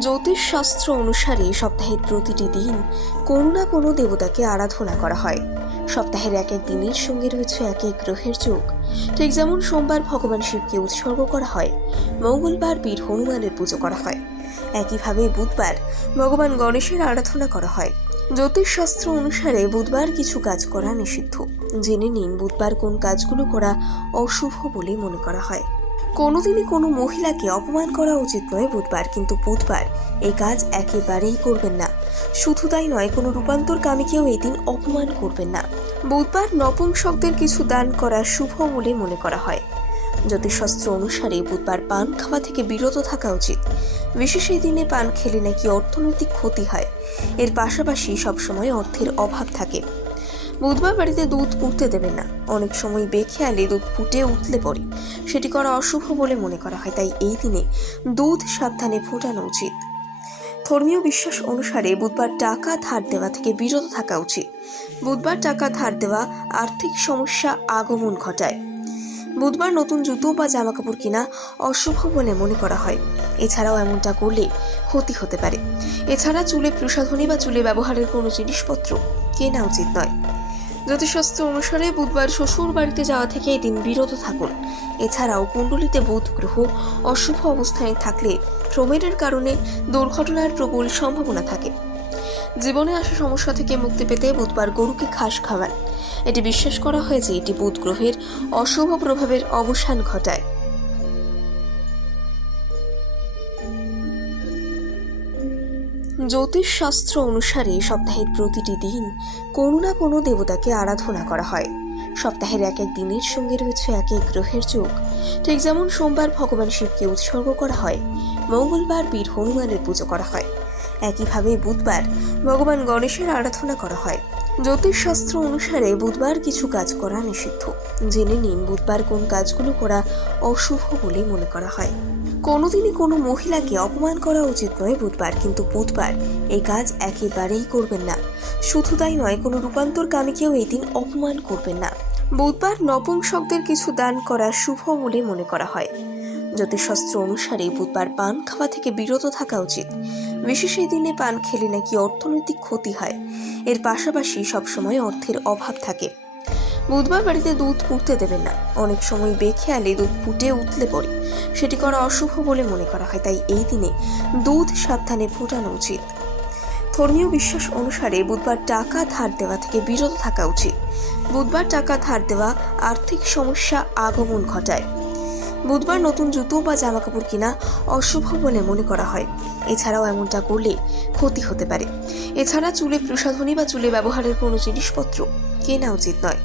জ্যোতিষশাস্ত্র অনুসারে সপ্তাহের প্রতিটি দিন কোনো না কোনো দেবতাকে আরাধনা করা হয়। সপ্তাহের এক এক দিনের সঙ্গে রয়েছে এক এক গ্রহের যোগ। ঠিক যেমন সোমবার ভগবান শিবকে উৎসর্গ করা হয়, মঙ্গলবার বীর হনুমানের পুজো করা হয়। একইভাবে বুধবার ভগবান গণেশের আরাধনা করা হয়। জ্যোতিষশাস্ত্র অনুসারে বুধবার কিছু কাজ করা নিষিদ্ধ। জেনে নিন বুধবার কোন কাজগুলো করা অশুভ বলে মনে করা হয়। কোনোদিনই কোনো মহিলাকে অপমান করা উচিত নয় বুধবার, কিন্তু বুধবার এই কাজ একেবারেই করবেন না। শুধু তাই নয়, কোনো রূপান্তর কামীকেও এই দিন অপমান করবেন না। বুধবার নপুংসকদের কিছু দান করা শুভ বলে মনে করা হয়। জ্যোতিষশাস্ত্র অনুসারে বুধবার পান খাওয়া থেকে বিরত থাকা উচিত। বিশেষ এই দিনে পান খেলে নাকি অর্থনৈতিক ক্ষতি হয়। এর পাশাপাশি সবসময় অর্থের অভাব থাকে। বুধবার বাড়িতে দুধ পুড়তে দেবেন না। অনেক সময় বেখেয়ালে দুধ ফুটে উঠলে পড়ে। সেটি করা অশুভ বলে মনে করা হয়, তাই এই দিনে দুধ সাবধানে ফোটানো উচিত। ধর্মীয় বিশ্বাস অনুসারে বুধবার টাকা ধার দেওয়া থেকে বিরত থাকা উচিত। বুধবার টাকা ধার দেওয়া আর্থিক সমস্যা আগমন ঘটায়। বুধবার নতুন জুতো বা জামা কাপড় কিনা অশুভ বলে মনে করা হয়। এছাড়াও এমনটা করলে ক্ষতি হতে পারে। এছাড়া চুলে প্রসাধনী বা চুলে ব্যবহারের কোনো জিনিসপত্র কেনা উচিত নয়। জ্যোতিষশাস্ত্র অনুসারে বুধবার শ্বশুর বাড়িতে যাওয়া থেকে এই দিন বিরত থাকুন। এছাড়াও কুণ্ডলিতে বুধ গ্রহ অশুভ অবস্থায় থাকলে ভ্রমণের কারণে দুর্ঘটনার প্রবল সম্ভাবনা থাকে। জীবনে আসা সমস্যা থেকে মুক্তি পেতে বুধবার গরুকে ঘাস খাওয়ান। এটি বিশ্বাস করা হয় যে এটি বুধ গ্রহের অশুভ প্রভাবের অবসান ঘটায়। জ্যোতিষশাস্ত্র অনুসারে সপ্তাহের প্রতিটি দিন কোনো না কোনো দেবতাকে আরাধনা করা হয়। সপ্তাহের এক এক দিনের সঙ্গে রয়েছে এক এক গ্রহের যোগ। ঠিক যেমন সোমবার ভগবান শিবকে উৎসর্গ করা হয়, মঙ্গলবার বীর হনুমানের পুজো করা হয়। একইভাবে বুধবার ভগবান গণেশের আরাধনা করা হয়। জ্যোতিষশাস্ত্র অনুসারে বুধবার কিছু কাজ করা নিষিদ্ধ। জেনে নিন বুধবার কোন কাজগুলো করা অশুভ বলে মনে করা হয়। কোনোদিনই কোনো মহিলাকে অপমান করা উচিত নয় বুধবার, কিন্তু বুধবার এই কাজ একেবারেই করবেন না। শুধু তাই নয়, কোনো রূপান্তর কামীকেও এই দিন অপমান করবেন না। বুধবার নপুংসকদের কিছু দান করা শুভ বলে মনে করা হয়। জ্যোতিষশাস্ত্র অনুসারে বুধবার পান খাওয়া থেকে বিরত থাকা উচিত। বিশেষ এই দিনে পান খেলে নাকি অর্থনৈতিক ক্ষতি হয়। এর পাশাপাশি সবসময় অর্থের অভাব থাকে। বুধবার বাড়িতে দুধ পুড়তে দেবেন না। অনেক সময় বেখেয়ালে দুধ ফুটে উঠলে পড়ে। সেটি করা অশুভ বলে মনে করা হয়। তাই এই দিনে দুধ সাবধানে ফোটানো উচিত। ধর্মীয় বিশ্বাস অনুসারে বুধবার টাকা ধার দেওয়া থেকে বিরত থাকা উচিত। বুধবার টাকা ধার দেওয়া আর্থিক সমস্যা আগমন ঘটায়। বুধবার নতুন জুতো বা জামা কাপড় কিনা অশুভ বলে মনে করা হয়। এছাড়াও এমনটা করলে ক্ষতি হতে পারে। এছাড়া চুলে প্রসাধনী বা চুলে ব্যবহারের কোনো জিনিসপত্র কেনা উচিত নয়।